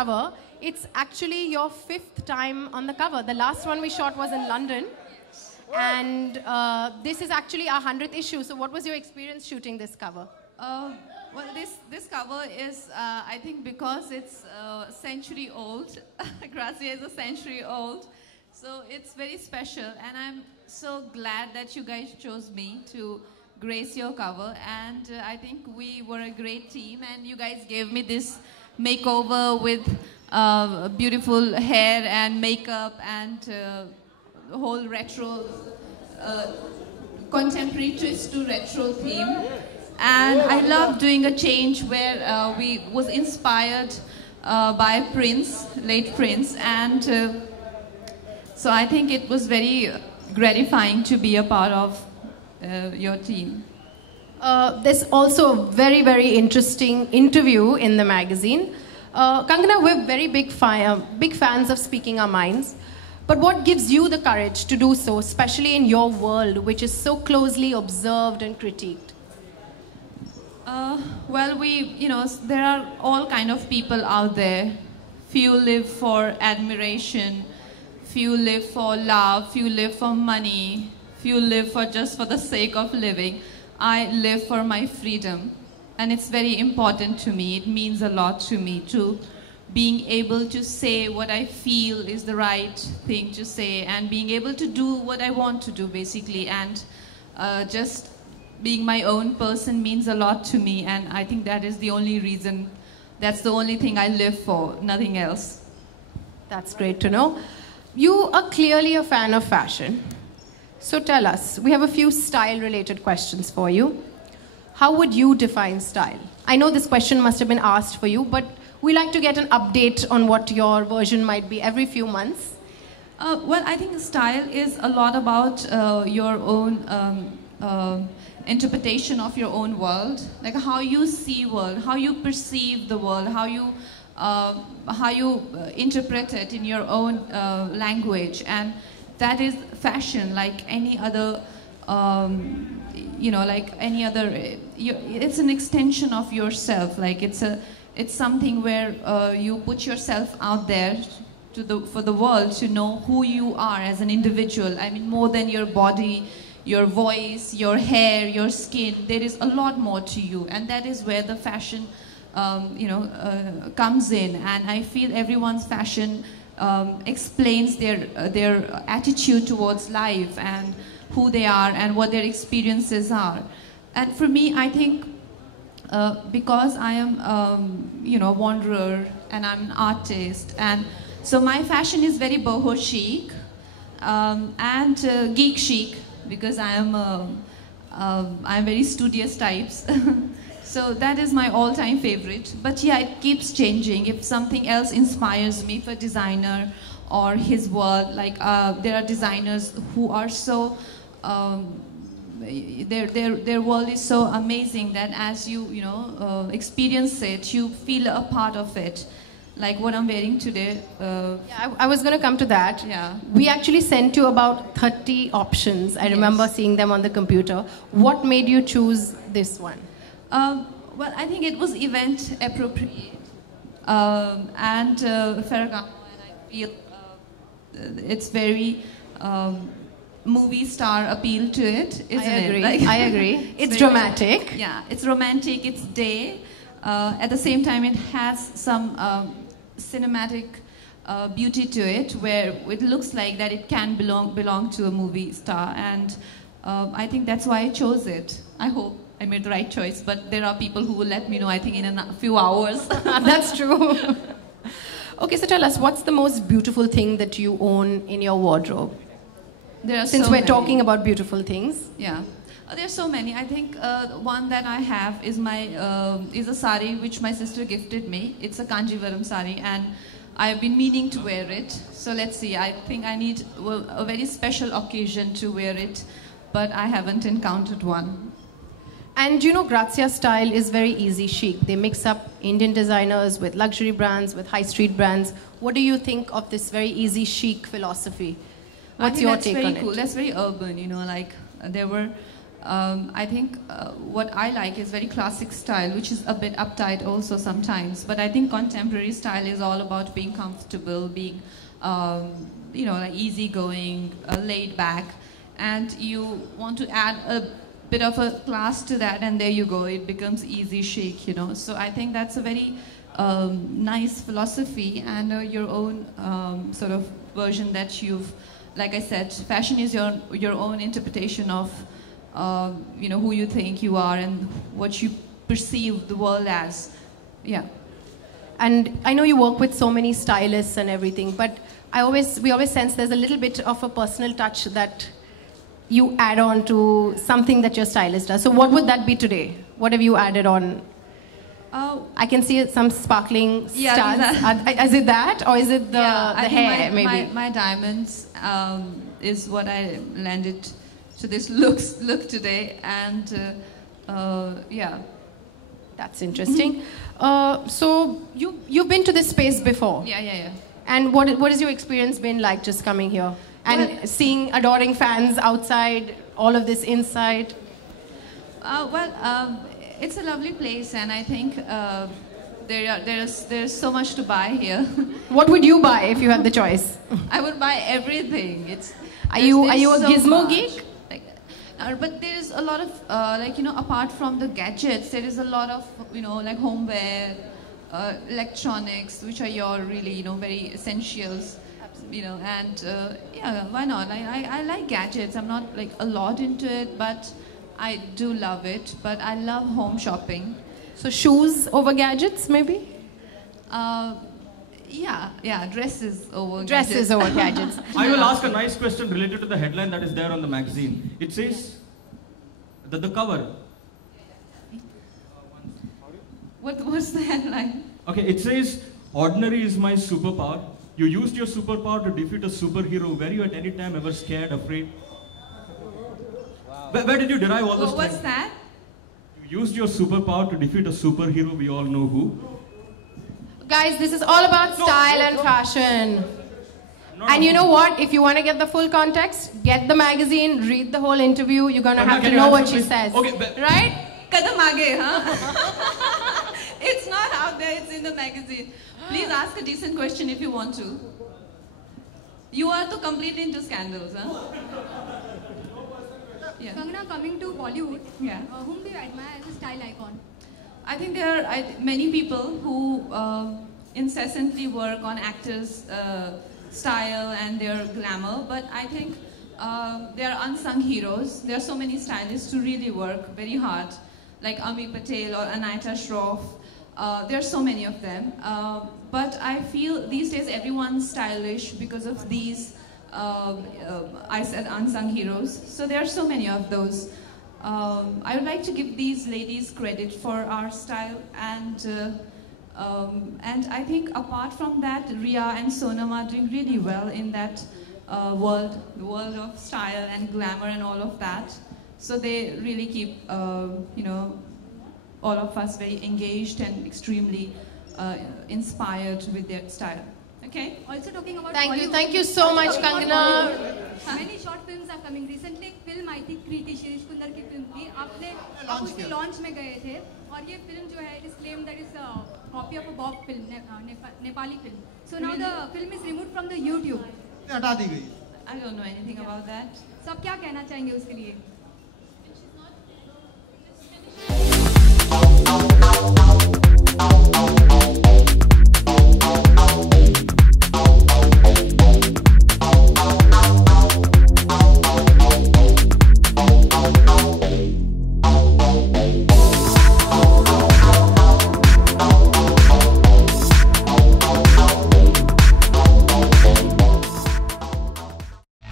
cover. It's actually your 5th time on the cover. The last one we shot was in London. And this is actually our 100th issue. So what was your experience shooting this cover? Well, this cover is, I think, because it's a century old. Grazia is a century old. So it's very special. And I'm so glad that you guys chose me to grace your cover. And I think we were a great team. And you guys gave me this makeover with beautiful hair and makeup and the whole retro, contemporary twist to retro theme. And I love doing a change where we was inspired by Prince, late Prince, and so I think it was very gratifying to be a part of your team. There's also a very, very interesting interview in the magazine. Kangana, we're very big fans of Speaking Our Minds. But what gives you the courage to do so, especially in your world, which is so closely observed and critiqued? Well, there are all kind of people out there. Few live for admiration, few live for love, few live for money, few live for just for the sake of living. I live for my freedom, and it's very important to me. It means a lot to me to being able to say what I feel is the right thing to say, and being able to do what I want to do, basically, and just being my own person means a lot to me, and I think that is the only reason, that's the only thing I live for, nothing else. That's great to know. You are clearly a fan of fashion. So tell us, we have a few style-related questions for you. How would you define style? I know this question must have been asked for you, but we like to get an update on what your version might be every few months. Well, I think style is a lot about your own interpretation of your own world, like how you see world, how you perceive the world, how you interpret it in your own language, and that is fashion, like any other, like any other. It's an extension of yourself. Like it's something where you put yourself out there for the world to know who you are as an individual. I mean, more than your body, your voice, your hair, your skin. There is a lot more to you, and that is where the fashion, comes in. And I feel everyone's fashion explains their attitude towards life and who they are and what their experiences are. And for me, I think because I am, a wanderer and I'm an artist, and so my fashion is very boho chic and geek chic, because I am I'm very studious types. So that is my all-time favorite. But yeah, it keeps changing. If something else inspires me for designer or his work, like there are designers who are so their world is so amazing that as you experience it, you feel a part of it. Like what I'm wearing today. Yeah, I was going to come to that. Yeah. We actually sent you about 30 options. I remember seeing them on the computer. What made you choose this one? Well, I think it was event appropriate and Ferragamo, and I feel it's very movie star appeal to it, isn't it? Like, I agree. It's dramatic. Yeah, it's romantic, it's day. At the same time, it has some cinematic beauty to it, where it looks like that it can belong to a movie star, and I think that's why I chose it. I hope I made the right choice, but there are people who will let me know, I think, in a few hours. That's true. Okay, so tell us, what's the most beautiful thing that you own in your wardrobe? Since we're talking about beautiful things. Yeah. There's so many. I think one that I have is is a sari which my sister gifted me. It's a Kanjivaram sari, and I've been meaning to wear it. So let's see. I think I need a very special occasion to wear it, but I haven't encountered one. And Grazia's style is very easy chic. They mix up Indian designers with luxury brands, with high street brands. What do you think of this very easy chic philosophy? What's your take on it? That's very cool. That's very urban, like there were I think what I like is very classic style, which is a bit uptight also sometimes. But I think contemporary style is all about being comfortable, being, like easygoing, laid back. And you want to add a bit of a class to that, and there you go. It becomes easy chic, So I think that's a very nice philosophy and your own sort of version that you've, like I said, fashion is your own interpretation of who you think you are and what you perceive the world as. Yeah. And I know you work with so many stylists and everything, but we always sense there's a little bit of a personal touch that you add on to something that your stylist does. So what would that be today? What have you added on? I can see some sparkling studs. Is it that, or is it the hair? Maybe my diamonds is what I landed to this look today, and yeah. That's interesting. So you've been to this space before? Yeah. And what has your experience been like just coming here and seeing adoring fans outside, all of this inside? It's a lovely place, and I think there's so much to buy here. What would you buy if you had the choice? I would buy everything. Are you a gizmo geek? But there is a lot of apart from the gadgets, there is a lot of like homeware, electronics, which are your really very essentials. And yeah, why not? I like gadgets. I'm not like a lot into it, but I do love it. But I love home shopping. So shoes over gadgets, maybe? Yeah, dresses over gadgets. I will ask a nice question related to the headline that is there on the magazine. It says that the cover. What's the headline? Okay, it says, "Ordinary is my superpower. You used your superpower to defeat a superhero. Were you at any time ever scared, afraid?" Wow. Where did you derive all this? What's that? You used your superpower to defeat a superhero. We all know who. Guys, this is all about style and fashion. And you know what? If you want to get the full context, get the magazine, read the whole interview. You're going to have to know what she says. Okay, right? Kadam aage, huh? It's not out there, it's in the magazine. Please ask a decent question if you want to. You are too completely into scandals, huh? Yeah. Kangana, coming to Bollywood, whom do you admire as a style icon? I think there are many people who incessantly work on actors' style and their glamour, but I think they are unsung heroes. There are so many stylists who really work very hard, like Ami Patel or Anita Shroff. There are so many of them. But I feel these days everyone's stylish because of these, I said unsung heroes. So there are so many of those. I would like to give these ladies credit for our style, and I think apart from that, Ria and Sonam are doing really well in that world, the world of style and glamour and all of that. So they really keep, all of us very engaged and extremely inspired with their style. Okay? Also talking about Thank you so much, Kangana. Many short films are coming. Recently एक film आई थी कृति शिरीष कुंदर की film थी. आप उसके launch में गए थे और ये film जो है is claimed that is a copy of a Bob film, Nepali film. So now the film is removed from the YouTube. हटा दी गई. I don't know anything about that. So आप क्या कहना चाहेंगे उसके लिए?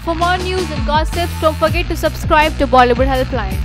For more news and gossips, don't forget to subscribe to Bollywood Helpline.